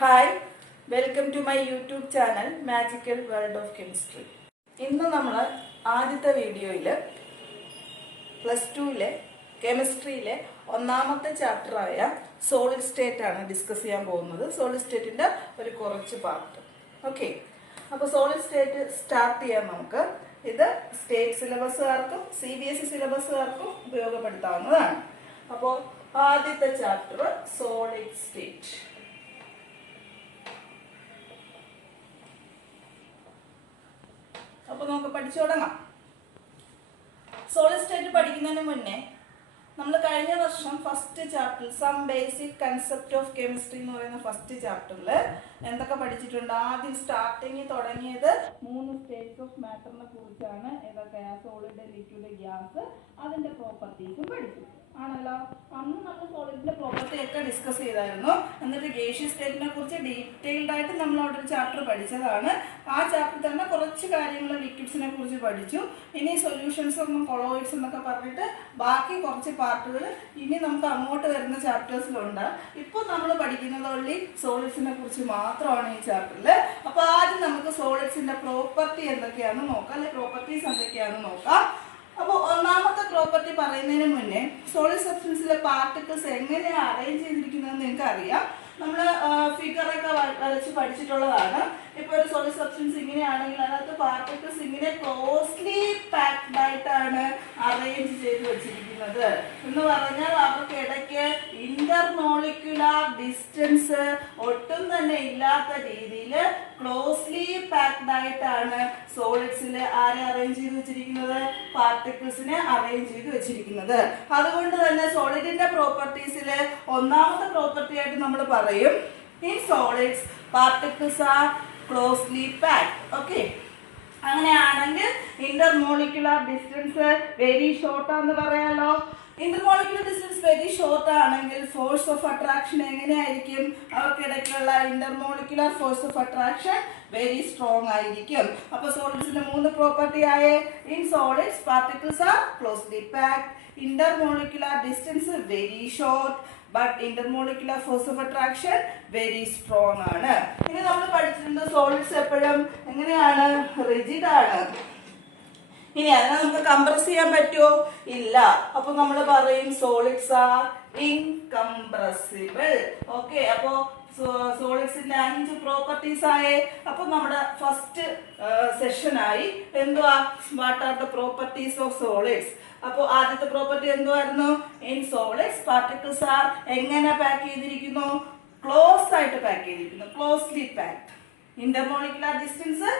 Hi, welcome to my YouTube channel magical world of chemistry. ഇന്ന് നമ്മൾ ആദ്യത്തെ വീഡിയോയിൽ +2 കെമിസ്ട്രിയിലെ ഒന്നാമത്തെ ചാപ്റ്ററായ സോളിഡ് സ്റ്റേറ്റ് ആണ് ഡിസ്കസ് ചെയ്യാൻ പോകുന്നത്. സോളിഡ് സ്റ്റേറ്റിന്റെ ഒരു കുറച്ച് പാർട്ട്. ഓക്കെ, അപ്പോൾ സോളിഡ് സ്റ്റേറ്റ് സ്റ്റാർട്ട് ചെയ്യാൻ നമുക്ക്. ഇത് സ്റ്റേറ്റ് സിലബസുകാർക്കും CBSE സിലബസുകാർക്കും ഉപയോഗപ്പെടുത്താവുന്നതാണ്. അപ്പോൾ ആദ്യത്തെ ചാപ്റ്റർ സോളിഡ് സ്റ്റേറ്റ്. അപ്പൊ നമുക്ക് പഠിച്ചു തുടങ്ങാം. സോളിഡ് സ്റ്റേറ്റ് പഠിക്കുന്നതിന് മുന്നേ നമ്മൾ കഴിഞ്ഞ വർഷം ഫസ്റ്റ് ചാപ്റ്ററിൽ some basic concept of chemistry എന്ന് പറയുന്ന ഫസ്റ്റ് ചാപ്റ്ററിൽ എന്തൊക്കെ പഠിച്ചിട്ടുണ്ട്? ആദ്യം സ്റ്റാർട്ടിങ് തുടങ്ങിയത് 3 സ്റ്റേറ്റ്സ് ഓഫ് മാറ്ററിനെ കുറിച്ചാണ്. ഏതൊക്കെയാ? Solid, liquid, gas. അതിന്റെ പ്രോപ്പർട്ടീസും പഠിച്ചു ആണല്ലോ. അന്ന് നമ്മൾ സോളിഡിന്റെ പ്രോപ്പർട്ടി ഒക്കെ ഡിസ്കസ് ചെയ്തായിരുന്നു. എന്നിട്ട് ഗേഷ്യസ് സ്റ്റേറ്റിനെ കുറിച്ച് ഡീറ്റെയിൽഡ് ആയിട്ട് നമ്മൾ അവിടെ ഒരു ചാപ്റ്റർ പഠിച്ചതാണ്. ആ ചാപ്റ്ററിൽ തന്നെ കുറച്ച് കാര്യങ്ങൾ ലിക്വിഡ്സിനെ കുറിച്ച് പഠിച്ചു. ഇനി സൊല്യൂഷൻസ് ഒന്നും കൊളോയിഡ്സ് എന്നൊക്കെ പറഞ്ഞിട്ട് ബാക്കി കുറച്ച് പാർട്ടുകൾ ഇനി നമുക്ക് അങ്ങോട്ട് വരുന്ന ചാപ്റ്റേഴ്സിലുണ്ട്. ഇപ്പോൾ നമ്മൾ പഠിക്കുന്നത് ഓൺലി സോളിഡ്സിനെ കുറിച്ച് മാത്രമാണ് ഈ ചാപ്റ്ററിൽ. അപ്പോൾ ആദ്യം നമുക്ക് സോളിഡ്സിന്റെ പ്രോപ്പർട്ടി എന്തൊക്കെയാണെന്ന് നോക്കാം, അല്ലെ പ്രോപ്പർട്ടീസ് എന്തൊക്കെയാണെന്ന് നോക്കാം. അപ്പോൾ ഒന്നാമത്തെ പ്രോപ്പർട്ടി പറയുന്നതിന് മുന്നേ സോളിഡ് സബ്സ്റ്റൻസിലെ പാർട്ടിക്കിൾസ് എങ്ങനെയാണ് അറേഞ്ച് ചെയ്തിരിക്കുന്നതെന്ന് നിങ്ങൾക്ക് അറിയാം. നമ്മൾ ഫിഗറൊക്കെ വരച്ച് പഠിച്ചിട്ടുള്ളതാണ്. ഇപ്പോൾ ഒരു സോളിഡ് സബ്സ്റ്റൻസ് ഇങ്ങനെയാണെങ്കിൽ അതിനകത്ത് പാർട്ടിക്കിൾസ് ഇങ്ങനെ ക്ലോസ്ലി പാക്ഡ് ആയിട്ടാണ് അറേഞ്ച് ചെയ്ത് വെച്ചിരിക്കുന്നത്. എന്ന് പറഞ്ഞാൽ അവർക്ക് ഇടയ്ക്ക് ഇന്റർമോളിക്കുലാർ ഡിസ്റ്റൻസ് ഒട്ടും തന്നെ ഇല്ലാത്ത രീതിയിൽ ക്ലോസ്ലി പാക്ഡ് ആയിട്ടാണ് സോളിഡ്സിൽ ആരെ അറേഞ്ച് ചെയ്ത് വെച്ചിരിക്കുന്നത്? പാർട്ടിക്കിൾസിനെ അറേഞ്ച് ചെയ്ത് വെച്ചിരിക്കുന്നത്. അതുകൊണ്ട് തന്നെ സോളിഡിന്റെ പ്രോപ്പർട്ടീസിൽ ഒന്നാമത്തെ പ്രോപ്പർട്ടി ആയിട്ട് നമ്മൾ പറയും in solids particles are closely packed. Okay, അങ്ങനെയാണെങ്കിൽ ഇന്റർമോളിക്കുലാർ ഡിസ്റ്റൻസ് വെരി ഷോർട്ട് ആണെന്ന് പറയാലോ. ഇന്റർമോളിക്കുലർ ഡിസ്റ്റൻസ് വെരി ഷോർട്ട് ആണെങ്കിൽ ഫോഴ്സ് ഓഫ് അട്രാക്ഷൻ എങ്ങനെയായിരിക്കും? അവർക്കിടയ്ക്കുള്ള intermolecular force of attraction very strong ആയിരിക്കും. അപ്പൊ സോളിഡ്സിന്റെ 3 പ്രോപ്പർട്ടി ആയ in solids particles are closely packed, intermolecular distance very short, but intermolecular force of attraction very strong ആണ്. ഇനി നമ്മൾ പഠിച്ചിട്ടുണ്ട് സോളിഡ്സ് എപ്പോഴും എങ്ങനെയാണ്? റിജിഡ് ആണ്. ഇനി അതിനെ നമുക്ക് കംപ്രസ് ചെയ്യാൻ പറ്റുമോ? ഇല്ല. അപ്പൊ നമ്മൾ പറയും സോളിഡ്സ് ആർ ഇൻകംപ്രസിബിൾ. ഓക്കെ, അപ്പോ സോളിഡ്സിന്റെ 5 പ്രോപ്പർട്ടീസ് ആയേ. അപ്പൊ നമ്മുടെ ഫസ്റ്റ് സെഷനായി എന്തുവാ? What are the properties of solids. അപ്പോൾ ആദ്യത്തെ പ്രോപ്പർട്ടി എന്തുവായിരുന്നു? ഇൻ സോളിഡ്സ് പാർട്ടിക്കിൾസ് ആർ എങ്ങനെ പാക്ക് ചെയ്തിരിക്കുന്നു? ക്ലോസ് ആയിട്ട് പാക്ക് ചെയ്തിരിക്കുന്നു, closely packed. Intermolecular distance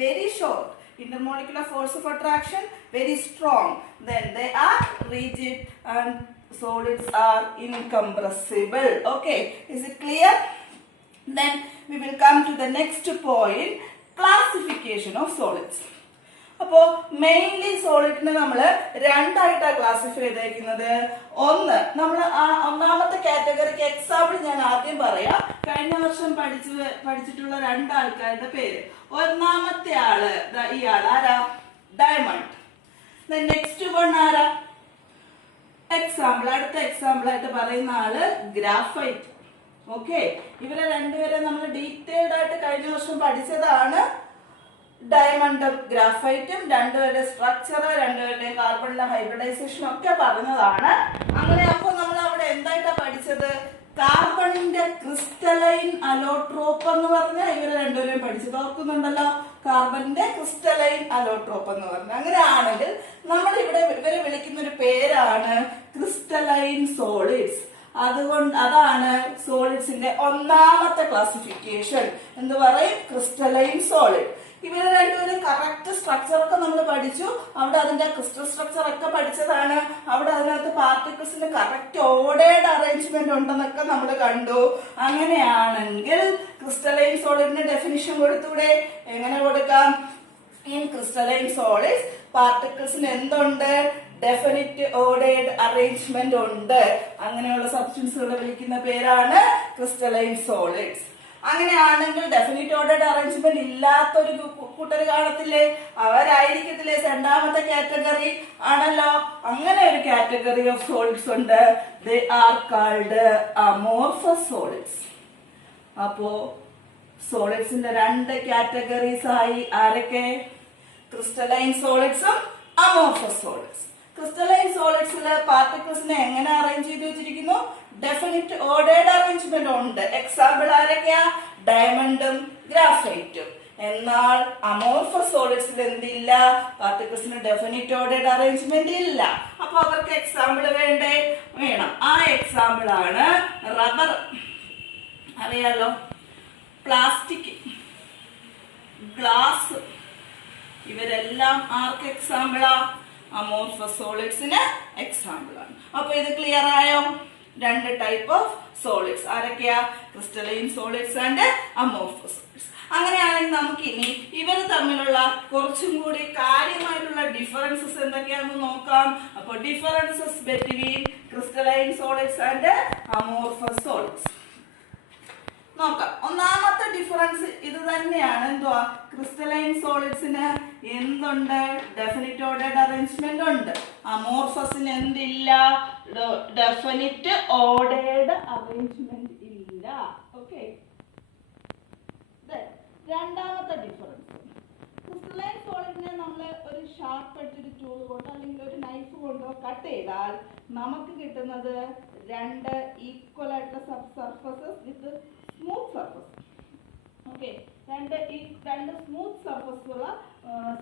very short, intermolecular force of attraction very strong, then they are rigid and solids are incompressible. Okay, is it clear? Then we will come to the next point, classification of solids. അപ്പോൾ mainly സോളിഡിനെ നമ്മൾ രണ്ടായിട്ടാണ് classify ചെയ്തേക്കുന്നത്. ഒന്ന്, നമ്മൾ ഒന്നാമത്തെ കാറ്റഗറിക്ക് example ഞാൻ ആദ്യം പറയാം. കഴിഞ്ഞ വർഷം പഠിച്ചിട്ടുള്ള 2 ആൾക്കാരുടെ പേര്. ഒന്നാമത്തെ ആള് ഇയാൾ ആരാ? ഡയമണ്ട്. നെക്സ്റ്റ് വൺ ആരാ? എക്സാമ്പിൾ, അടുത്ത എക്സാമ്പിൾ ആയിട്ട് പറയുന്ന ആള് ഗ്രാഫൈറ്റ്. ഓക്കെ, ഇവരെ രണ്ടുപേരെ നമ്മൾ ഡീറ്റെയിൽഡ് ആയിട്ട് കഴിഞ്ഞ വർഷം പഠിച്ചതാണ്. ഡയമണ്ടും ഗ്രാഫൈറ്റും രണ്ടുപേരുടെ സ്ട്രക്ചർ, രണ്ടുപേരുടെ കാർബണിലെ ഹൈബ്രിഡൈസേഷൻ ഒക്കെ പറഞ്ഞതാണ്. അങ്ങനെ അപ്പോൾ നമ്മൾ അവിടെ എന്തായിട്ടാ പഠിച്ചത്? കാർബണിന്റെ ക്രിസ്റ്റലൈൻ അലോട്രോപ്പ് എന്ന് പറഞ്ഞാൽ ഇവരെ രണ്ടുപേരെയും പഠിച്ചത് ഓർക്കുന്നുണ്ടല്ലോ. കാർബണിന്റെ ക്രിസ്റ്റലൈൻ അലോട്രോപ്പ് എന്ന് പറഞ്ഞ. അങ്ങനെയാണെങ്കിൽ നമ്മൾ ഇവിടെ ഇവരെ വിളിക്കുന്ന ഒരു പേരാണ് ക്രിസ്റ്റലൈൻ സോളിഡ്സ്. അതാണ് സോളിഡ്സിന്റെ ഒന്നാമത്തെ ക്ലാസിഫിക്കേഷൻ. എന്ത് പറയും? Crystalline solid. ഇവരെ രണ്ടുപേരും കറക്റ്റ് സ്ട്രക്ചർ ഒക്കെ നമ്മൾ പഠിച്ചു. അവിടെ അതിന്റെ ക്രിസ്റ്റൽ സ്ട്രക്ചർ ഒക്കെ പഠിച്ചതാണ്. അവിടെ അതിനകത്ത് പാർട്ടിക്കിൾസിന്റെ കറക്റ്റ് ഓർഡേർഡ് അറേഞ്ച്മെന്റ് ഉണ്ടെന്നൊക്കെ നമ്മൾ കണ്ടു. അങ്ങനെയാണെങ്കിൽ ക്രിസ്റ്റലൈൻ സോളിഡിന്റെ ഡെഫിനിഷൻ കൊടുത്തൂടെ? എങ്ങനെ കൊടുക്കാം? ഇൻ ക്രിസ്റ്റലൈൻ സോളിഡ്സ് പാർട്ടിക്കിൾസിന് എന്തുണ്ട്? ഡെഫിനിറ്റ് ഓർഡേർഡ് അറേഞ്ച്മെന്റ് ഉണ്ട്. അങ്ങനെയുള്ള സബ്സ്റ്റൻസുകളെ വിളിക്കുന്ന പേരാണ് ക്രിസ്റ്റലൈൻ സോളിഡ്സ്. അങ്ങനെയാണെങ്കിൽ ഡെഫിനിറ്റ് ഓർഡേർഡ് അറേഞ്ച്മെന്റ് ഇല്ലാത്തൊരു കൂട്ടർ കാണത്തില്ലേ? അവരായിരിക്കത്തില്ലേ രണ്ടാമത്തെ കാറ്റഗറി ആണല്ലോ. അങ്ങനെ ഒരു കാറ്റഗറി ഓഫ് സോളിഡ്സ് ഉണ്ട്. They are called amorphous solids. അപ്പോ സോളിഡ്സിന്റെ രണ്ട് കാറ്റഗറീസ് ആയി. ആരൊക്കെ? ക്രിസ്റ്റലൈൻ സോളിഡ്സും അമോർഫസ് സോളിഡ്സ്. ക്രിസ്റ്റലൈൻ സോളിഡ്സിലെ പാർട്ടിക്കിൾസിനെ എങ്ങനെ അറേഞ്ച് ചെയ്ത് വെച്ചിരിക്കുന്നു? ഡെഫിനിറ്റ് ഓർഡേർഡ് അറേഞ്ച്മെന്റ് ഉണ്ട്. എക്സാമ്പിൾ ആരൊക്കെയാ? ഡയമണ്ടും ഗ്രാഫൈറ്റും. എന്നാൽ അമോർഫസ് സോളിഡ്സിൽ എന്തില്ല? പാർട്ടിക്കിൾസിന് ഡെഫിനിറ്റ് ഓർഡേർഡ് അറേഞ്ച്മെന്റ് ഇല്ല. അപ്പൊ അവർക്ക് എക്സാമ്പിൾ വേണ്ടേ? വേണം. ആ എക്സാമ്പിൾ ആണ് റബ്ബർ, അറിയാലോ, പ്ലാസ്റ്റിക്, ഗ്ലാസ്. ഇവരെല്ലാം ആർക്ക് എക്സാമ്പിളാ? അമോർഫസ് സോളിഡ്സിന് എക്സാമ്പിൾ ആണ്. അപ്പൊ ഇത് ക്ലിയർ ആയോ? രണ്ട് ടൈപ്പ് ഓഫ് സോളിഡ്സ് ആരൊക്കെയാ? Crystalline solids and amorphous solids. അങ്ങനെയാണെങ്കിൽ നമുക്ക് ഇനി ഇവർ തമ്മിലുള്ള കുറച്ചും കൂടി കാര്യമായിട്ടുള്ള ഡിഫറൻസസ് എന്തൊക്കെയാണെന്ന് നോക്കാം. അപ്പൊ differences between crystalline solids and amorphous solids നോക്കാം. ഒന്നാമത്തെ ഡിഫറൻസ് ഇത് തന്നെയാണ്. എന്തുവാ? ക്രിസ്റ്റലൈൻ സോളിഡ്സിന് എന്തുണ്ട്? ഡെഫിനിറ്റ് ഓർഡേർഡ് അറേഞ്ച്മെന്റ് ഉണ്ട്. അമോർഫസിന് എന്തില്ല? ഡെഫിനിറ്റ് ഓർഡേർഡ് അറേഞ്ച്മെന്റ് ഇല്ല. ഓക്കെ. രണ്ടാമത്തെ ഡിഫറൻസ്, ക്രിസ്റ്റലൈൻ സോളിഡിനെ നമ്മൾ ഒരു ഷാർപ്പ് എടുത്തൊരു ടൂൾ കൊണ്ടോ അല്ലെങ്കിൽ ഒരു നൈഫ് കൊണ്ടോ കട്ട് ചെയ്താൽ നമുക്ക് കിട്ടുന്നത് രണ്ട് ഈക്വൽ ആയിട്ടുള്ള സർഫസസ് വിത്ത് സ്മൂത്ത് സർഫസ്. ഓക്കെ, രണ്ട് സ്മൂത്ത് സർഫസ് ഉള്ള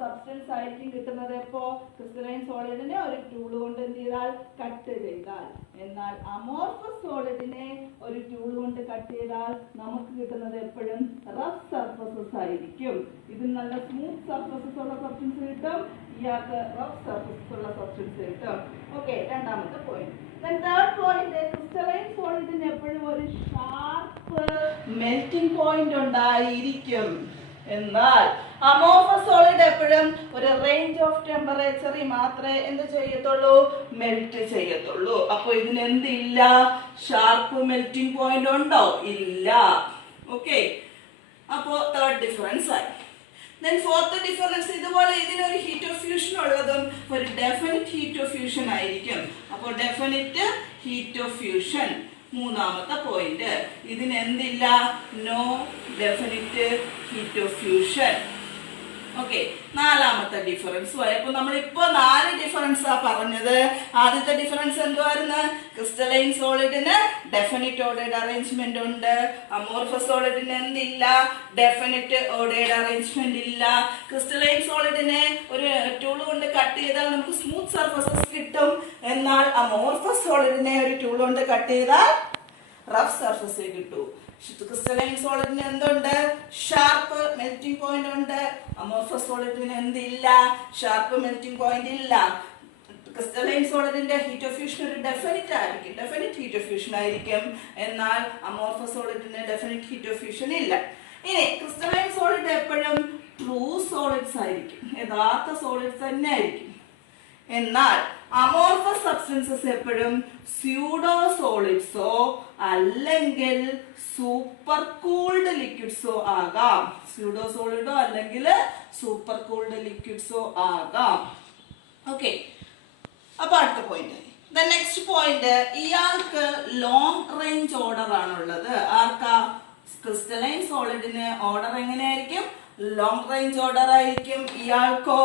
സബ്സ്റ്റൻസ് ആയിരിക്കും കിട്ടുന്നത്. ഇപ്പോ ക്രിസ്റ്റലൈൻ സോളിഡിനെ ഒരു ടൂൾ കൊണ്ട് എന്ത് ചെയ്താൽ കട്ട് ചെയ്താൽ. എന്നാൽ അമോർഫസ് സോളിഡിനെ ഒരു ടൂൾ കൊണ്ട് കട്ട് ചെയ്താൽ നമുക്ക് കിട്ടുന്നത് എപ്പോഴും റഫ് സർഫസസ് ആയിരിക്കും. ഇതിന് നല്ല സ്മൂത്ത് സർഫസസ് ഉള്ള സബ്സ്റ്റൻസ് കിട്ടും, ഇയാൾക്ക് റഫ് സർഫസസ് ഉള്ള സബ്സ്റ്റൻസ് കിട്ടും. ഓക്കെ, രണ്ടാമത്തെ പോയിന്റ്. തേർഡ് പോയിന്റ്, ക്രിസ്റ്റലൈൻ സോളിഡിന് എപ്പോഴും ഒരു ഷാർപ്പ് മെൽറ്റിംഗ് പോയിന്റ് ഉണ്ടായിരിക്കും. എന്നാൽ അമോർഫസ് സോളിഡ് എപ്പോഴും ഒരു റേഞ്ച് ഓഫ് ടെമ്പറേച്ചറിൽ മാത്രമേ എന്ത് ചെയ്യത്തുള്ളൂ? മെൽറ്റ് ചെയ്യത്തുള്ളൂ. അപ്പൊ ഇതിന് എന്തില്ല? ഷാർപ്പ് മെൽറ്റിംഗ് പോയിന്റ് ഉണ്ടോ? ഇല്ല. ഓക്കെ, അപ്പോ തേർഡ് ഡിഫറൻസ് ആയി. ദെൻ ഫോർത്ത് ഡിഫറൻസ്, ഇതുപോലെ ഇതിനൊരു ഹീറ്റ് ഓഫ് ഫ്യൂഷൻ ഉള്ളതും ഒരു ഡെഫിനിറ്റ് ഹീറ്റ് ഓഫ് ഫ്യൂഷൻ ആയിരിക്കും. അപ്പോൾ ഡെഫിനിറ്റ് ഹീറ്റ് ഓഫ് ഫ്യൂഷൻ മൂന്നാമത്തെ പോയിന്റ്. ഇതിന് എന്തില്ല? No definite heat of fusion. Okay, നാലാമത്തെ ഡിഫറൻസ്. അപ്പൊ നമ്മളിപ്പോ 4 ഡിഫറൻസാ പറഞ്ഞത്. ആദ്യത്തെ ഡിഫറൻസ് എന്തുവായിരുന്നു? ക്രിസ്റ്റലൈൻ സോളിഡിന് ഡെഫിനിറ്റ് ഓർഡേർഡ് അറേഞ്ച്മെന്റ് ഉണ്ട്. അമോർഫസ് സോളിഡിന് എന്തില്ല? ഡെഫിനിറ്റ് ഓർഡേർഡ് അറേഞ്ച്മെന്റ് ഇല്ല. ക്രിസ്റ്റലൈൻ സോളിഡിനെ ഒരു ടൂൾ കൊണ്ട് കട്ട് ചെയ്താൽ നമുക്ക് സ്മൂത്ത് സർഫസസ് കിട്ടും. എന്നാൽ അമോർഫസ് സോളിഡിനെ ഒരു ടൂൾ കൊണ്ട് കട്ട് ചെയ്താൽ റഫ് സർഫസ് കിട്ടൂ. ക്രിസ്റ്റലൈൻ സോളിഡിന് എന്തുണ്ട്? ഷാർപ്പ് മെൽറ്റിംഗ് പോയിന്റ് ഉണ്ട്. അമോർഫസ് സോളിഡിന് എന്തില്ല? ഷാർപ്പ് മെൽറ്റിംഗ് പോയിന്റ് ഇല്ല. ക്രിസ്റ്റലൈൻ സോളിഡിന്റെ ഹീറ്റ് ഓഫ് ഫ്യൂഷൻ ഒരു ഡെഫിനിറ്റ് ആയിരിക്കും, ഡെഫിനിറ്റ് ഹീറ്റ് ഓഫ് ഫ്യൂഷൻ ആയിരിക്കും. എന്നാൽ അമോർഫസ് സോളിഡിന് ഡെഫിനിറ്റ് ഹീറ്റ് ഓഫ് ഫ്യൂഷൻ ഇല്ല. ഇനി ക്രിസ്റ്റലൈൻ സോളിഡ് എപ്പോഴും ട്രൂ സോളിഡ്സ് ആയിരിക്കും, യഥാർത്ഥ സോളിഡ്സ് തന്നെ ആയിരിക്കും. എന്നാൽ അമോർഫസ് സബ്സ്റ്റൻസസ് എപ്പോഴും സ്യൂഡോ സോളിഡ്സോ അല്ലെങ്കിൽ സൂപ്പർ കൂൾഡ് ലിക്വിഡ്സോ ആകാം. സ്യൂഡോ സോളിഡോ അല്ലെങ്കിൽ സൂപ്പർ കൂൾഡ് ലിക്വിഡ്സോ ആകാം. ഓക്കെ, അപ്പൊ അടുത്ത പോയിന്റ്. ദ നെക്സ്റ്റ് പോയിന്റ്, ഇയാൾക്ക് ലോങ് റേഞ്ച് ഓർഡർ ആണുള്ളത്. ആർക്കാ? ക്രിസ്റ്റലൈൻ സോളിഡിന് ഓർഡർ എങ്ങനെയായിരിക്കും? ലോങ് റേഞ്ച് ഓർഡർ ആയിരിക്കും. ഇയാൾക്കോ?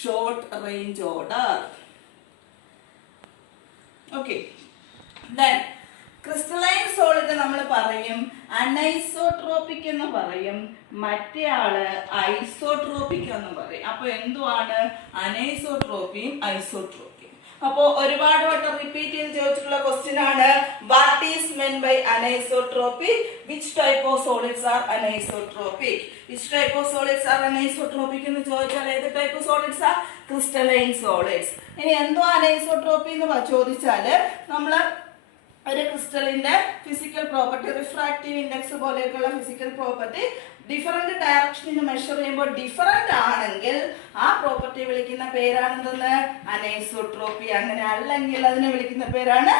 Short range order. Okay, then crystalline solid നമ്മൾ പറയും അനൈസോട്രോപിക് എന്ന് പറയും, മറ്റേ ആള് ഐസോട്രോപിക് എന്ന് പറയും. അപ്പൊ എന്തുവാണ് അനൈസോട്രോപ്പിയും ഐസോട്രോപ്പിയും? അപ്പോ ഒരുപാട് വട്ടം റിപ്പീറ്റ് ചെയ്ത് ചോദിച്ചിട്ടുള്ള ക്വസ്റ്റ്യൻ ആണ്, what is meant by anisotropic? Which type of solids are anisotropic? Which type of solids are anisotropic എന്ന് ചോദിച്ചാൽ ഏത് ടൈപ്പ് സോളിഡ്സ് ആ? Crystalline solids. ഇനി എന്തോ അനൈസോട്രോപ്പി എന്ന് ചോദിച്ചാല് നമ്മള് ഒരു ക്രിസ്റ്റലിന്റെ ഫിസിക്കൽ പ്രോപ്പർട്ടി, റിഫ്രാക്റ്റീവ് ഇൻഡെക്സ് പോലെയൊക്കെയുള്ള ഫിസിക്കൽ പ്രോപ്പർട്ടി ഡിഫറെന്റ് ഡയറക്ഷനിൽ മെഷർ ചെയ്യുമ്പോൾ ഡിഫറെന്റ് ആണെങ്കിൽ ആ പ്രോപ്പർട്ടി വിളിക്കുന്ന പേരാണ് എന്തെന്ന്? അനൈസോട്രോപ്പി. അങ്ങനെ അല്ലെങ്കിൽ അതിനെ വിളിക്കുന്ന പേരാണ്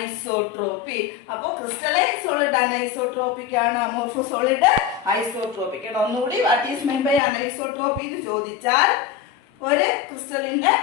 ഐസോട്രോപ്പി. അപ്പോൾ ക്രിസ്റ്റലൈൻ സോളിഡ് അനൈസോട്രോപ്പിക് ആണ്, അമോർഫസ് സോളിഡ് ഐസോട്രോപ്പിക് ആണ്. ഒന്നുകൂടി what is mean by anisotropy എന്ന് ചോദിച്ചാൽ ഒരു ക്രിസ്റ്റലിന്റെ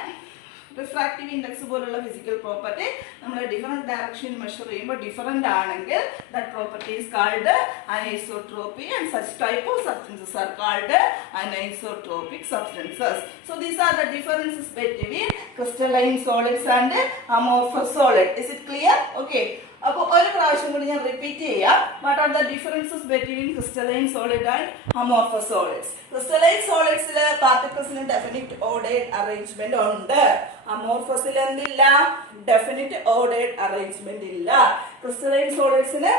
റിഫ്രാക്റ്റീവ് ഇൻഡെക്സ് പോലുള്ള ഫിസിക്കൽ പ്രോപ്പർട്ടി നമ്മൾ ഡിഫറെന്റ് ഡയറക്ഷൻ മെഷർ ചെയ്യുമ്പോൾ ഡിഫറെന്റ് ആണെങ്കിൽ that property is called anisotropy and such type of substances are called anisotropic substances. So these are the differences between crystalline solids and amorphous solid. Is it clear? Okay. അപ്പോൾ ഒരു പ്രാവശ്യം കൂടി ഞാൻ repeat ചെയ്യാം. What are the differences between crystalline solid and amorphous solids? Crystalline സോളിഡ്സിൽ പാർട്ടിക്കിൾസിന് definite ordered arrangement ഉണ്ട്. അമോർഫസിൽ എന്തില്ല? ഡെഫിനിറ്റ് ഓർഡേർഡ് അറേഞ്ച്മെന്റ് ഇല്ല. ക്രിസ്റ്റലൈൻ സോളിഡ്സിന്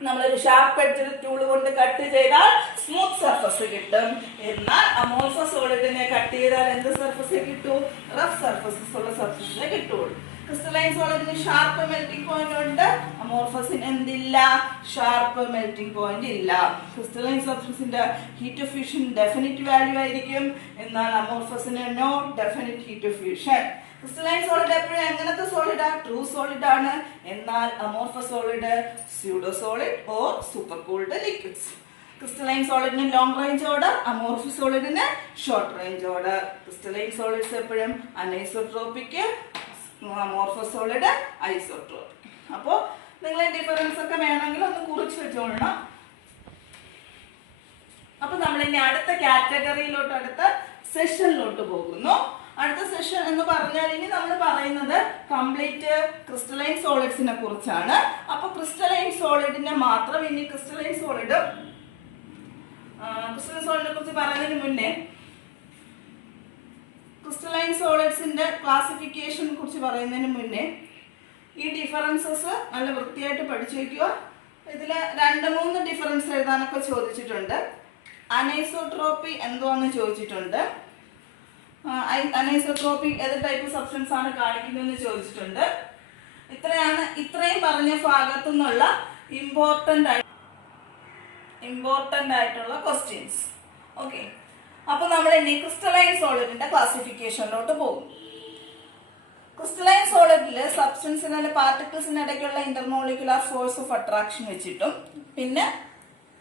നമ്മളൊരു ഷാർപ്പ് എഡ്ജ് ടൂൾ കൊണ്ട് കട്ട് ചെയ്താൽ സ്മൂത്ത് സർഫസ് കിട്ടും. എന്നാൽ അമോർഫസ് സോളിഡിനെ കട്ട് ചെയ്താൽ എന്ത് സർഫസ് കിട്ടും? റഫ് സർഫസസ് ഉള്ള സർഫസിനെ കിട്ടുള്ളൂ. ക്രിസ്റ്റലൈൻ സോളിഡിന് ഷാർപ്പ് മെൽറ്റിംഗ് പോയിന്റ് ഉണ്ട്, അമോർഫസിന് എന്തില്ല? ഷാർപ്പ് മെൽറ്റിംഗ് പോയിന്റ് ഇല്ല. ക്രിസ്റ്റലൈൻ സബ്സ്റ്റൻസിന്റെ heat of fusion definite value ആയിരിക്കും, എന്നാൽ അമോർഫസിന് no definite heat of fusion. Crystalline solid എപ്പോഴും എങ്ങനത്തെ സോളിഡാ? ട്രൂ സോളിഡ് ആണ്. എന്നാൽ amorphous solid pseudo solid or super cooled liquids. Crystalline സോളിഡിന് ലോങ് റേഞ്ച് ഓർഡർ, അമോർഫസ് സോളിഡിന് short range order. Crystalline solids എപ്പോഴും അനൈസോട്രോപിക്, അമോർഫസ് സോളിഡ് ഐസോട്രോപിക്. അപ്പോൾ നിങ്ങൾ ഡിഫറൻസ് ഒക്കെ വേണമെങ്കിൽ ഒന്ന് കുറിച്ച് വെച്ചോളണം. അപ്പൊ നമ്മൾ ഇനി അടുത്ത കാറ്റഗറിയിലോട്ട്, അടുത്ത സെഷനിലോട്ട് പോകുന്നു. അടുത്ത സെഷൻ എന്ന് പറഞ്ഞാൽ ഇനി നമ്മൾ പറയുന്നത് കംപ്ലീറ്റ് ക്രിസ്റ്റലൈൻ സോളിഡ്സിനെ കുറിച്ചാണ്. അപ്പൊ ക്രിസ്റ്റലൈൻ സോളിഡിനെ മാത്രം ഇനി ക്രിസ്റ്റലൈൻ സോളിഡിനെ കുറിച്ച് പറയുന്നതിന് മുന്നേ ക്രിസ്റ്റലൈൻ സോളിഡ്സിന്റെ ക്ലാസിഫിക്കേഷനെ കുറിച്ച് പറയുന്നതിന് മുന്നേ ഈ ഡിഫറൻസസ് നല്ല വൃത്തിയായിട്ട് പഠിച്ചു വയ്ക്കുക. ഇതില് 2-3 ഡിഫറൻസ് എഴുതാനൊക്കെ ചോദിച്ചിട്ടുണ്ട്. അനൈസോട്രോപ്പി എന്തുവാന്ന് ചോദിച്ചിട്ടുണ്ട്. അനൈസോട്രോപ്പി ഏത് ടൈപ്പ് സബ്സ്റ്റൻസ് ആണ് കാണിക്കുന്നതെന്ന് ചോദിച്ചിട്ടുണ്ട്. ഇത്രയും പറഞ്ഞ ഭാഗത്തു നിന്നുള്ള ഇമ്പോർട്ടന്റ് ആയിട്ടുള്ള ക്വസ്റ്റ്യൻസ്. ഓക്കെ. അപ്പൊ നമ്മൾ ഇനി ക്രിസ്റ്റലൈൻ സോളിഡിന്റെ ക്ലാസിഫിക്കേഷനിലോട്ട് പോകും. ക്രിസ്റ്റലൈൻ സോളിഡില് സബ്സ്റ്റൻസിന് പാർട്ടിക്കിൾസിന് ഇടയ്ക്കുള്ള ഇന്റർമോളിക്കുലാർ ഫോഴ്സ് ഓഫ് അട്രാക്ഷൻ വെച്ചിട്ടും പിന്നെ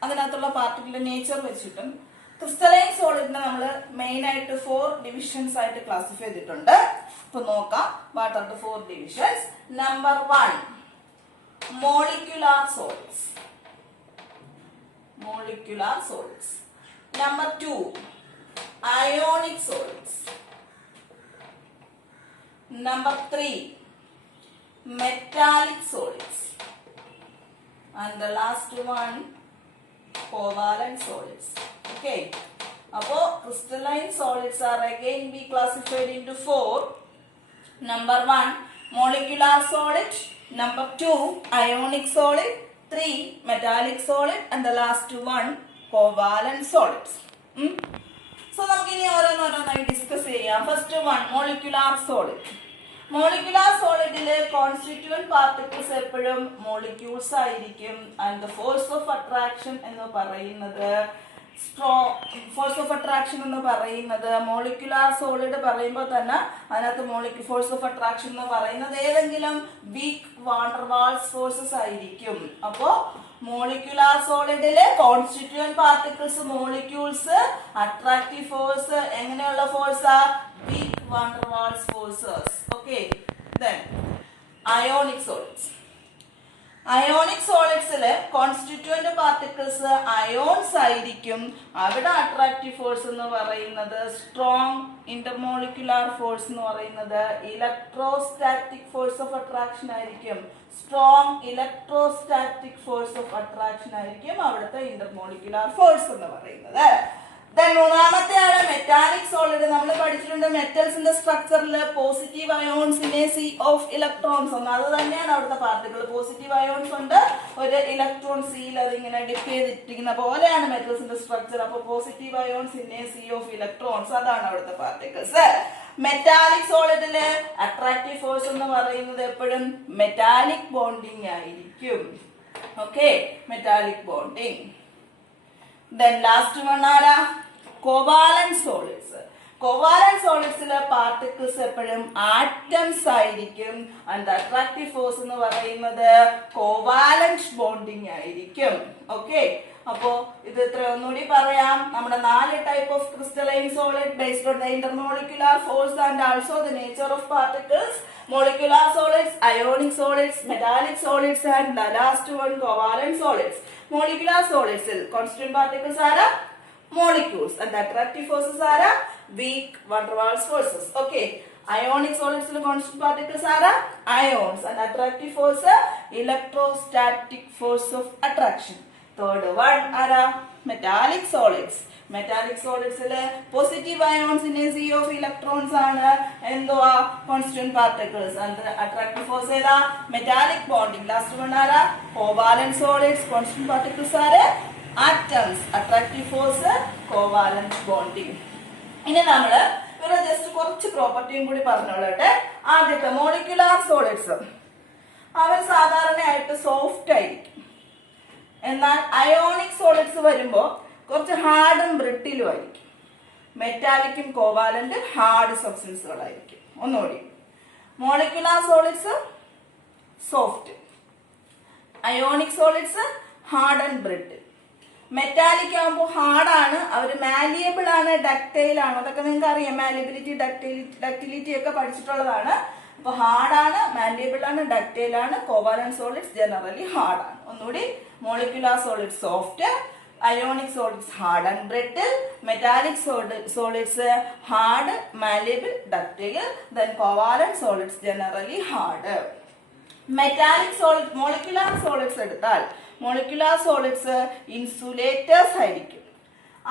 അതിനകത്തുള്ള പാർട്ടിക്കിളിന്റെ നേച്ചർ വെച്ചിട്ടും ക്രിസ്റ്റലൈൻ സോളിഡിനെ നമ്മൾ മെയിൻ ആയിട്ട് 4 ഡിവിഷൻസ് ആയിട്ട് ക്ലാസിഫൈ ചെയ്തിട്ടുണ്ട്. അപ്പൊ നോക്കാം what are the 4 divisions. Number 1 molecular solids. Number 2 ionic solids. Number 3 metallic solids. And the last one covalent solids. Okay. Appo crystalline solids are again be classified into 4. Number 1 molecular solid. Number 2 ionic solid. 3 metallic solid. And the last one covalent solids. So നമുക്ക് ഇനി ഓരോന്നോരോന്നായി discuss ചെയ്യാം. First 1 molecular solid. Molecular സോളിഡിലെ constituent particles എപ്പോഴും molecules ആയിരിക്കും. And the force of attraction എന്ന് പറയുന്നത് molecular solid പറയുമ്പോൾ തന്നെ അതിനകത്ത് ഫോഴ്സ് ഓഫ് അട്രാക്ഷൻ എന്ന് പറയുന്നത് ഏതെങ്കിലും വീക്ക് വാണ്ടർവാൾസ് ഫോഴ്സസ് ആയിരിക്കും. അപ്പോ മോളിക്യുലാർ സോളിഡിലെ constituent particles molecules, attractive force എങ്ങനെയുള്ള ഫോഴ്സാ? Weak van der Waals forces. Okay. Then ionic solids. Ionic സോളിഡ്സില് കോൺസ്റ്റിറ്റ്യൂവന്റ് പാർട്ടിക്കിൾസ് അയോൺസ് ആയിരിക്കും. അവിടെ അട്രാക്റ്റീവ് ഫോഴ്സ് എന്ന് പറയുന്നത് സ്ട്രോങ് ഇന്റർമോളിക്യുലാർ ഫോഴ്സ് എന്ന് പറയുന്നത് ഇലക്ട്രോസ്റ്റാറ്റിക് ഫോഴ്സ് ഓഫ് അട്രാക്ഷൻ ആയിരിക്കും. Strong electrostatic force of attraction ആയിരിക്കും അവിടുത്തെ ഇന്റർമോളിക്യുലാർ ഫോഴ്സ് എന്ന് പറയുന്നത്. മൂന്നാമത്തെ ആണ് മെറ്റാലിക് സോളിഡ്. നമ്മൾ പഠിച്ചിട്ടുണ്ട് മെറ്റൽസിന്റെ സ്ട്രക്ചറിൽ പോസിറ്റീവ് അയോൺസിനെ സി ഓഫ് ഇലക്ട്രോൺസ് ഉണ്ട്. അത് തന്നെയാണ് അവിടുത്തെ പാർട്ടിക്കിൾ. പോസിറ്റീവ് അയോൺസ് ഉണ്ട്, ഒരു ഇലക്ട്രോൺ സിയിൽ അതിങ്ങനെ ഡിപ്പ് ചെയ്തിട്ടിരിക്കുന്ന പോലെയാണ് മെറ്റൽസിന്റെ സ്ട്രക്ചർ. അപ്പൊ positive ions in a sea of electrons, അതാണ് അവിടുത്തെ പാർട്ടിക്കിൾസ്. മെറ്റാലിക് സോളിഡില് അട്രാക്റ്റീവ് ഫോഴ്സ് എന്ന് പറയുന്നത് എപ്പോഴും മെറ്റാലിക് ബോണ്ടിങ് ആയിരിക്കും. Okay, metallic bonding. Then last one ആരാ? Covalent solids. കോവാലന്റ് സോളിഡ്സിലെ പാർട്ടിക്കിൾസ് എപ്പോഴും ആറ്റംസ് ആയിരിക്കും. ആൻഡ് അട്രാക്റ്റീവ് ഫോഴ്സ് എന്ന് പറയുന്നത് കോവാലന്റ് ബോണ്ടിങ് ആയിരിക്കും. ഓക്കെ, അപ്പോ ഇത് ഇത്ര ഒന്നുകൂടി പറയാം. നമ്മുടെ 4 type of crystalline solid based on the intermolecular force and also the nature of particles. Molecular solids, ionic solids, metallic solids, and the last one covalent solids. Molecular solids constituent particles are molecules and the attractive forces are weak van der Waals forces. Okay, ionic solids constituent particles are ions and attractive force electrostatic force of attraction. Third one are metallic solids. Metallic സോളിഡ്സില് positive ions in a sea of electrons ആണ് എന്തുവാ constant particles. Attractive force ഏതാ? Metallic bonding. Last one ആരാ? Covalent solids. Constant particles ആര്? Atoms. Attractive force covalent bonding. ഇനി നമ്മള് ഇവരെ just കുറച്ച് പ്രോപ്പർട്ടിയും കൂടി പറഞ്ഞോളട്ടെ. ആദ്യത്തെ മോളിക്യുലാർ സോളിഡ്സ് അവർ സാധാരണയായിട്ട് സോഫ്റ്റ് ആയിരിക്കും. എന്നാൽ അയോണിക് സോളിഡ്സ് വരുമ്പോ കുറച്ച് ഹാർഡും ബ്രിട്ടിലും ആയിരിക്കും. മെറ്റാലിക്കും കോവാലന്റ് ഹാർഡ് സബ്സ്റ്റൻസുകളായിരിക്കും. ഒന്നുകൂടി, molecular solids soft, ionic solids hard and brittle. Metallic ആകുമ്പോൾ ഹാർഡാണ്, അവർ മാലിയബിൾ ആണ്, ഡക്റ്റൈൽ ആണ്. അതൊക്കെ നിങ്ങൾക്ക് അറിയാം, മാലിയബിലിറ്റി ഡക്റ്റിലിറ്റി ഒക്കെ പഠിച്ചിട്ടുള്ളതാണ്. അപ്പൊ ഹാർഡാണ്, മാലിയബിൾ ആണ്, ഡക്റ്റൈൽ ആണ്. കോവാലന്റ് സോളിഡ്സ് ജനറലി ഹാർഡാണ്. ഒന്നുകൂടി, molecular solids soft, ionic solids hard and brittle, metallic solids hard, malleable, ductile, then covalent solids generally hard. Metallic solid, molecular solids എടുത്താൽ molecular solids insulators ആയിരിക്കും.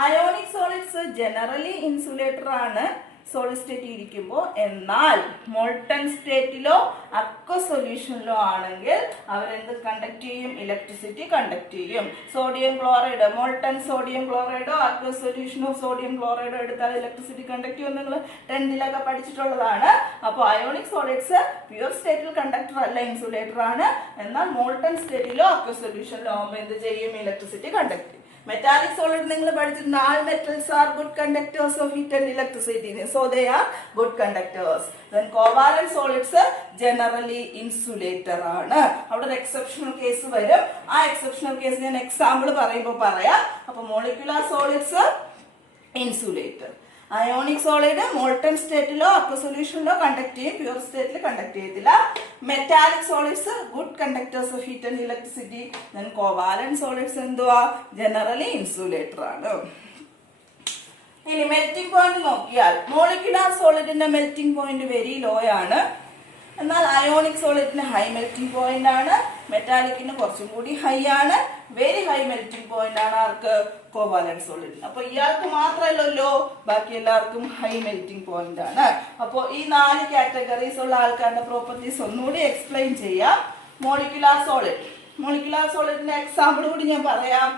Ionic solids generally insulator ആണ് solid സ്റ്റേറ്റിൽ ഇരിക്കുമ്പോൾ. എന്നാൽ molten സ്റ്റേറ്റിലോ aqua സൊല്യൂഷനിലോ ആണെങ്കിൽ അവരെന്ത് conduct ചെയ്യും? ഇലക്ട്രിസിറ്റി കണ്ടക്ട് ചെയ്യും. സോഡിയം ക്ലോറൈഡ്, മോൾട്ടൺ സോഡിയം ക്ലോറൈഡോ അക്വ സൊല്യൂഷനോ സോഡിയം ക്ലോറൈഡോ എടുത്താൽ ഇലക്ട്രിസിറ്റി കണ്ടക്ട് ചെയ്യും. നിങ്ങൾ 10th പഠിച്ചിട്ടുള്ളതാണ്. അപ്പോൾ അയോണിക് സോളിഡ്സ് പ്യുവർ സ്റ്റേറ്റിൽ കണ്ടക്ടർ അല്ല, ഇൻസുലേറ്റർ ആണ്. എന്നാൽ മോൾട്ടൺ സ്റ്റേറ്റിലോ അക്വ സൊല്യൂഷനിലോ ആകുമ്പോൾ എന്ത് ചെയ്യും? ഇലക്ട്രിസിറ്റി കണ്ടക്ട് ചെയ്യും. Metallic solid നിങ്ങൾ പഠിച്ചിട്ടുണ്ട്. All metals are good conductors of heat and electricity. So they are good conductors. Then covalent solids generally insulator ആണ്. അവിടെ ഒരു എക്സെപ്ഷണൽ കേസ് വരും. ആ എക്സെപ്ഷണൽ കേസ് ഞാൻ എക്സാമ്പിൾ പറയുമ്പോൾ പറയാം. അപ്പൊ molecular solids insulator, ionic solid molten സ്റ്റേറ്റിലോ അക്വ സൊല്യൂഷനിലോ കണ്ടക്ട് ചെയ്യും, പ്യൂർ സ്റ്റേറ്റിൽ കണ്ടക്ട് ചെയ്യത്തില്ല. Metallic solids good conductors of heat and electricity. Then covalent solids എന്തുവാ? ജനറലി ഇൻസുലേറ്റർ ആണ്. ഇനി മെൽറ്റിംഗ് പോയിന്റ് നോക്കിയാൽ മോളിക്യുലാർ സോളിഡിന്റെ മെൽറ്റിംഗ് പോയിന്റ് വെരി ലോ ആണ്. എന്നാൽ അയോണിക് സോളിഡിന് ഹൈ മെൽറ്റിംഗ് പോയിന്റ് ആണ്. മെറ്റാലിക്കിന് കുറച്ചും കൂടി ഹൈ ആണ്. വെരി ഹൈ മെൽറ്റിംഗ് പോയിന്റ് ആണ് ആർക്ക്? കോവാലന്റ് സോളിഡിന്. അപ്പൊ ഇയാൾക്ക് മാത്രമല്ലല്ലോ, ബാക്കി എല്ലാവർക്കും ഹൈ മെൽറ്റിംഗ് പോയിന്റ് ആണ്. അപ്പൊ ഈ 4 കാറ്റഗറീസ് ഉള്ള ആൾക്കാരുടെ പ്രോപ്പർട്ടീസ് ഒന്നുകൂടി എക്സ്പ്ലെയിൻ ചെയ്യാം. മോളിക്യുലാർ സോളിഡ്, മോളിക്യുലാർ സോളിഡിന്റെ എക്സാമ്പിൾ കൂടി ഞാൻ പറയാം.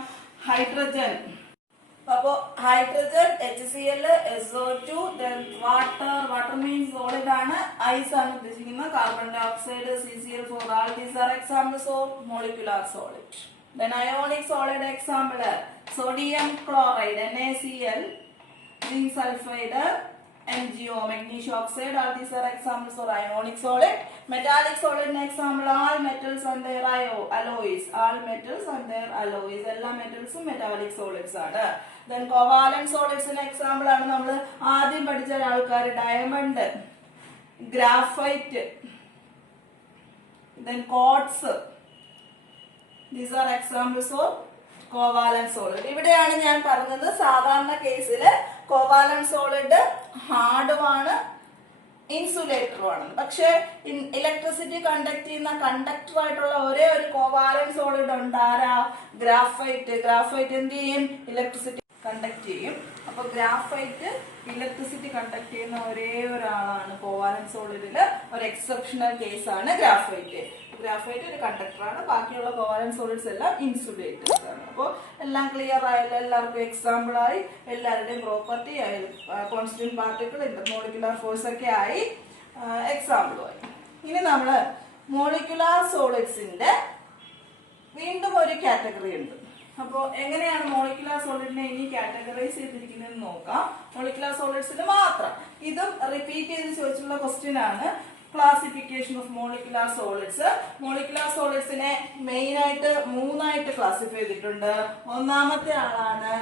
ഹൈഡ്രജൻ. അപ്പോ hydrogen HCl, SO2, then water means solid ആണ്. ഐസ് ആണ് ഉദ്ദേശിക്കുന്നത്. Carbon dioxide, CCl4, all these are examples of molecular solid. Then ionic solid example, sodium chloride NaCl, zinc sulfide, MgO, magnesium oxide, all these are examples of ionic solid. Metallic solid example, all metals and their alloys, all metals and their alloys, എല്ലാ മെറ്റൽസും metallic solids ആണ്. Then covalent solids example ആണ് നമ്മൾ ആദ്യം പഠിച്ച ആൾക്കാർ, diamond, graphite, then quartz. These are examples of covalent solid. ഇവിടെയാണ് ഞാൻ പറഞ്ഞത് സാധാരണ കേസിൽ കോവാലന്റ് സോളിഡ് ഹാർഡുമാണ്, ഇൻസുലേറ്ററുമാണ്. പക്ഷെ ഇലക്ട്രിസിറ്റി കണ്ടക്ട് ചെയ്യുന്ന കണ്ടക്ടർ ആയിട്ടുള്ള ഒരേ ഒരു കോവാലന്റ് സോളിഡ് ഉണ്ട്. ആരാ? ഗ്രാഫൈറ്റ്. ഗ്രാഫൈറ്റ് എന്ത് ചെയ്യും? ഇലക്ട്രിസിറ്റി കണ്ടക്ട് ചെയ്യും. അപ്പോൾ ഗ്രാഫൈറ്റ് ഇലക്ട്രിസിറ്റി കണ്ടക്ട് ചെയ്യുന്ന ഒരേ ഒരാളാണ് കോവാലന്റ് സോളിഡിൽ. ഒരു എക്സെപ്ഷണൽ കേസാണ് ഗ്രാഫൈറ്റ്. ഗ്രാഫൈറ്റ് ഒരു കണ്ടക്ടറാണ്, ബാക്കിയുള്ള കോവാലന്റ് സോളിഡ്സ് എല്ലാം ഇൻസുലേറ്റേഴ്സ് ആണ്. അപ്പോൾ എല്ലാം ക്ലിയർ ആയാലും എല്ലാവർക്കും എക്സാമ്പിൾ ആയി, എല്ലാവരുടെയും പ്രോപ്പർട്ടി ആയി, കോൺസ്റ്റന്റ് പാർട്ടിക്കിൾ, ഇന്റർമോളിക്കുലർ ഫോഴ്സ് ഒക്കെ ആയി, എക്സാമ്പിളുമായി. ഇനി നമ്മൾ മോളിക്കുലാർ സോളിഡ്സിന്റെ വീണ്ടും ഒരു കാറ്റഗറി ഉണ്ട്. അപ്പോൾ എങ്ങനെയാണ് മോളിക്കുലാർ സോളിഡിനെ ഇനി കാറ്റഗറൈസ് ചെയ്തിരിക്കുന്നത് നോക്കാം. മോളിക്കുലാർ സോളിഡ്സിന് മാത്രം, ഇതും റിപ്പീറ്റ് ചെയ്ത് ചോദിച്ചിട്ടുള്ള ക്വസ്റ്റ്യൻ ആണ്. Classification of molecular solids. Molecular സോളിഡ്സിനെ മെയിൻ ആയിട്ട് മൂന്നായിട്ട് ക്ലാസിഫൈ ചെയ്തിട്ടുണ്ട്. ഒന്നാമത്തെ ആളാണ്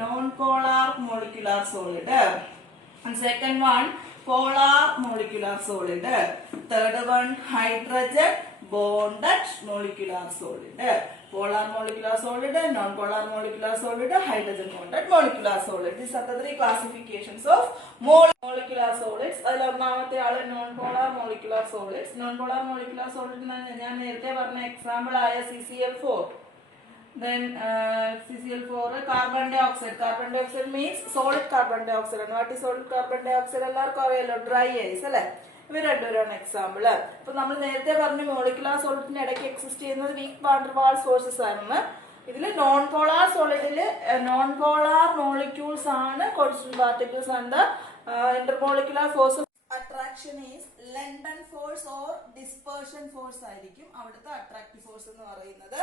non polar molecular solid, second one polar molecular solid, third one hydrogen bonded molecular solid. Polar molecular solid, non-polar molecular solid, hydrogen bonded molecular solid. These are the three classifications of molecular solids. അതിൽ ഒന്നാമത്തെ ആള് non-polar molecular solids. Non-polar molecular solid ഞാൻ നേരത്തെ പറഞ്ഞ example ആയ CCl4. Then CCl4, carbon dioxide. Carbon dioxide means solid carbon dioxide. And what is solid carbon dioxide? എല്ലാവർക്കും അറിയാലോ, dry ice അല്ലെ. ഇവർ രണ്ടുപേരാണ് എക്സാമ്പിൾ. അപ്പൊ നമ്മൾ നേരത്തെ പറഞ്ഞ മോളിക്കുലാർ സോളിഡിന്റെ ഇടയ്ക്ക് എക്സിസ്റ്റ് ചെയ്യുന്നത് weak van der Waals forces ആണെന്ന്. ഇതിൽ നോൺ പോളാർ സോളിഡിൽ നോൺ പോളാർ മോളിക്യൂൾസ് ആണ് constant particles. And the intermolecular force attraction is London force or dispersion force ആയിരിക്കും അവിടുത്തെ അട്രാക്റ്റീവ് ഫോഴ്സ് എന്ന് പറയുന്നത്.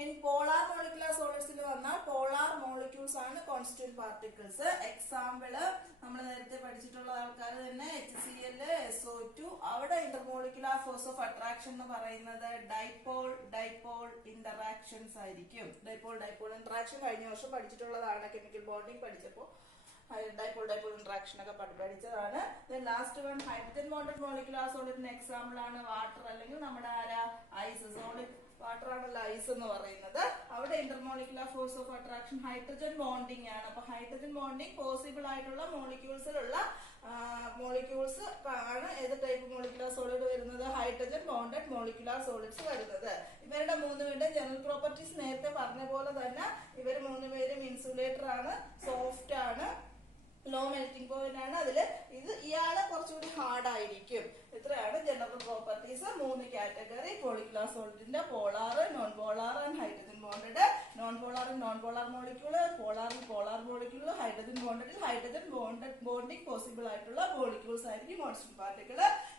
In polar molecular solids ൽ വന്നാൽ polar molecules ആണ് constituent particles. എക്സാമ്പിൾ നമ്മൾ നേരത്തെ പഠിച്ചിട്ടുള്ള ആൾക്കാർ തന്നെ HCl, SO2. അവിടെ ഇന്റർമോളിക്കുലാർ ഫോഴ്സ് ഓഫ് അട്രാക്ഷൻ എന്ന് പറയുന്നത് ഡൈപോൾ ഇന്ററാക്ഷൻസ് ആയിരിക്കും. ഡൈപോൾ ഇന്ററാക്ഷൻ കഴിഞ്ഞ വർഷം പഠിച്ചിട്ടുള്ളതാണ്. കെമിക്കൽ ബോണ്ടിങ് പഠിച്ചപ്പോൾ ഡൈപോൾ ഇന്ററാക്ഷൻ ഒക്കെ പഠിച്ചതാണ്. Last one hydrogen bonded molecular സോളിഡിന് എക്സാമ്പിൾ ആണ് വാട്ടർ, അല്ലെങ്കിൽ നമ്മുടെ ഐസ്. സോളിഡ് വാട്ടർ ആണല്ലോ ഐസ് എന്ന് പറയുന്നത്. അവിടെ intermolecular force of attraction hydrogen bonding ആണ്. അപ്പൊ ഹൈഡ്രജൻ ബോണ്ടിങ് പോസിബിൾ ആയിട്ടുള്ള മോളിക്യൂൾസിലുള്ള മോളിക്യൂൾസ് ആണ് ഏത് ടൈപ്പ് മോളിക്കുലാർ സോളിഡ് വരുന്നത്? ഹൈഡ്രജൻ ബോണ്ടഡ് മോളിക്കുലാർ സോളിഡ്സ് വരുന്നത്. ഇവരുടെ മൂന്നുപേരുടെ ജനറൽ പ്രോപ്പർട്ടീസ് നേരത്തെ പറഞ്ഞ പോലെ തന്നെ ഇവർ മൂന്നുപേരും ഇൻസുലേറ്റർ ആണ്, സോഫ്റ്റ് ആണ്, ലോ മെൽറ്റിംഗ് പോയിന്റ് ആണ്. അതില് ഇയാള് കുറച്ചുകൂടി ഹാർഡ് ആയിരിക്കും. ഇത്രയാണ് ജനറൽ പ്രോപ്പർട്ടീസ്. മൂന്ന് കാറ്റഗറി മോളിക്കുലാർ സോളിഡിന്റെ: polar, non polar and hydrogen bonded. Non polar molecule, polar molecule, hydrogen bonding possible ആയിട്ടുള്ള മോളിക്യൂൾസ് ആയിരിക്കും കോൺസ്റ്റന്റ് പാർട്ടിക്കിൾ.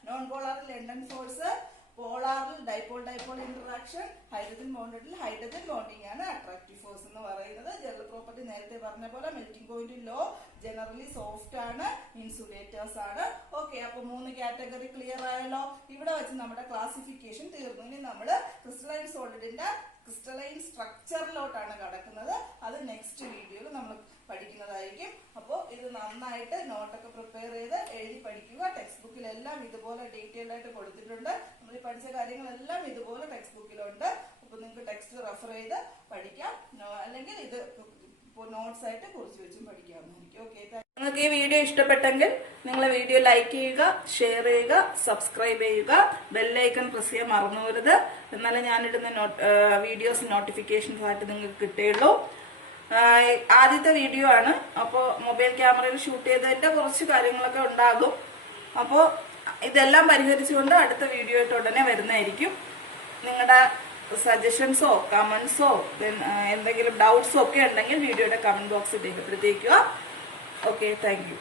നോൺ പോളാറിൽ ലണ്ടൻ ഫോഴ്സ്, പോളാറിൽ ഡൈപോൾ ഇന്ററാക്ഷൻ, ഹൈഡ്രജൻ ബോണ്ടഡിൽ ഹൈഡ്രജൻ ബോണ്ടിങ് ആണ് അട്രാക്റ്റീവ് ഫോഴ്സ് എന്ന് പറയുന്നത്. ജനറൽ പ്രോപ്പർട്ടി നേരത്തെ പറഞ്ഞ പോലെ melting point low, generally soft ആണ്, ഇൻസുലേറ്റേഴ്സ് ആണ്. ഓക്കെ, അപ്പൊ മൂന്ന് കാറ്റഗറി ക്ലിയർ ആയല്ലോ. ഇവിടെ വെച്ച് നമ്മുടെ ക്ലാസിഫിക്കേഷൻ തീർന്നു. ഇനി നമ്മള് ക്രിസ്റ്റലൈൻ സോളിഡിന്റെ ക്രിസ്റ്റലൈൻ സ്ട്രക്ചറിലോട്ടാണ് കടക്കുന്നത്. അത് നെക്സ്റ്റ് വീഡിയോയിൽ നമ്മൾ പഠിക്കുന്നതായിരിക്കും. അപ്പോൾ ഇത് നന്നായിട്ട് നോട്ടൊക്കെ പ്രിപ്പയർ ചെയ്ത് എഴുതി പഠിക്കുക. ടെക്സ്റ്റ് ബുക്കിലെല്ലാം ഇതുപോലെ ഡീറ്റെയിൽ ആയിട്ട് കൊടുത്തിട്ടുണ്ട്. നമ്മൾ ഈ പഠിച്ച കാര്യങ്ങളെല്ലാം ഇതുപോലെ ടെക്സ്റ്റ് ബുക്കിലുണ്ട്. അപ്പൊ നിങ്ങൾക്ക് ടെക്സ്റ്റ് റെഫർ ചെയ്ത് പഠിക്കാം, അല്ലെങ്കിൽ ഇത് നോട്ട്സ് ആയിട്ട് കുറിച്ച് വെച്ചും പഠിക്കാവുന്നതായിരിക്കും. ഓക്കെ, നിങ്ങൾക്ക് ഈ വീഡിയോ ഇഷ്ടപ്പെട്ടെങ്കിൽ നിങ്ങൾ വീഡിയോ ലൈക്ക് ചെയ്യുക, ഷെയർ ചെയ്യുക, സബ്സ്ക്രൈബ് ചെയ്യുക, ബെല്ലൈക്കൺ പ്രസ് ചെയ്യാൻ മറന്നു പോകരുത്. എന്നാലേ ഞാനിടുന്ന വീഡിയോസ് നോട്ടിഫിക്കേഷൻസ് ആയിട്ട് നിങ്ങൾക്ക് കിട്ടുകയുള്ളൂ. ആദ്യത്തെ വീഡിയോ ആണ്, അപ്പോൾ മൊബൈൽ ക്യാമറയിൽ ഷൂട്ട് ചെയ്തതിന്റെ കുറച്ച് കാര്യങ്ങളൊക്കെ ഉണ്ടാകും. അപ്പോൾ ഇതെല്ലാം പരിഹരിച്ചുകൊണ്ട് അടുത്ത വീഡിയോ ആയിട്ട് ഉടനെ വരുന്നതായിരിക്കും. നിങ്ങളുടെ സജഷൻസോ കമന്റ്സോ എന്തെങ്കിലും ഡൗട്ട്സോ ഒക്കെ ഉണ്ടെങ്കിൽ വീഡിയോയുടെ കമന്റ് ബോക്സിൽ രേഖപ്പെടുത്തിക്കുക. Okay, thank you.